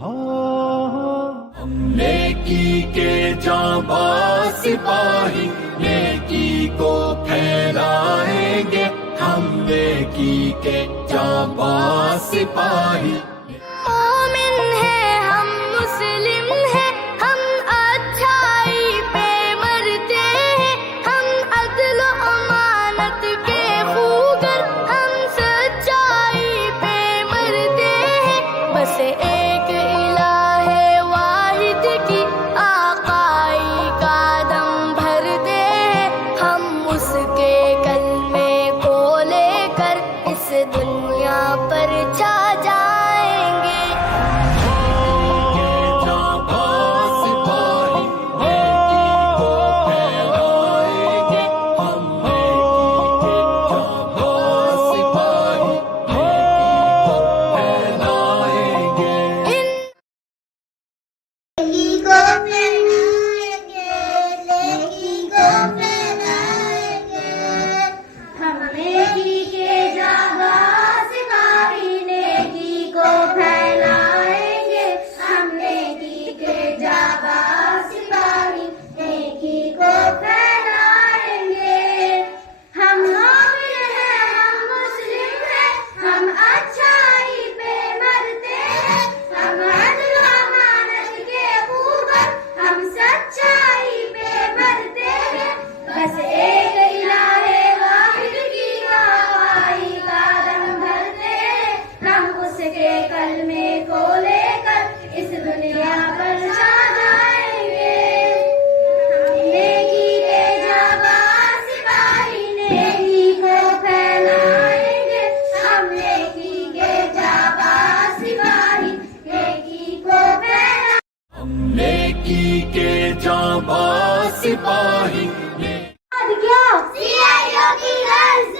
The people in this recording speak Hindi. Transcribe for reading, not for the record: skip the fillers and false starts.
हम नेकी के जाबाज सिपाही, नेकी को फैलाएंगे। हम नेकी के जाबाज सिपाही। मोमिन है हम, मुस्लिम है हम, अच्छाई पे मरते हैं हम, अदल अमानत के खूगर हम, सच्चाई पे मरते हैं। बस एक इलाहे वाहिद की आकाई का दम भरते हैं हम, उसके कलमे को लेकर इस दुनिया पर छा जाएंगे। जाबाज सिपाही, नेकी को फैलाएंगे। हम नेकी के जाबाज सिपाही, नेकी को फैलाएंगे। नेकी को फैलाएंगे, नेकी को फैलाएंगे। हम नेकी के जाबाज सिपाही, नेकी को फैलाएंगे। हम नेकी के जाबाज सिपाही, नेकी को फैलाएंगे। हम मोमिन हैं, हम मुस्लिम हैं, हम अच्छाई पे मरते हैं। हम अदल अमानत के खूबर हम, सच्चाई पे मरते हैं। बस एक इलाहे वाहिद की गवाही का दम भरते हैं हम, उसके कलमे को लेकर इस दुनिया पर छा जाएंगे। हम नेकी के जाबाज सिपाही, नेकी को फैलाएंगे। हम नेकी के जाबाज सिपाही, नेकी को फैलाएंगे। हम नेकी के जाबाज सिपाही। क्या CIO की गर्ज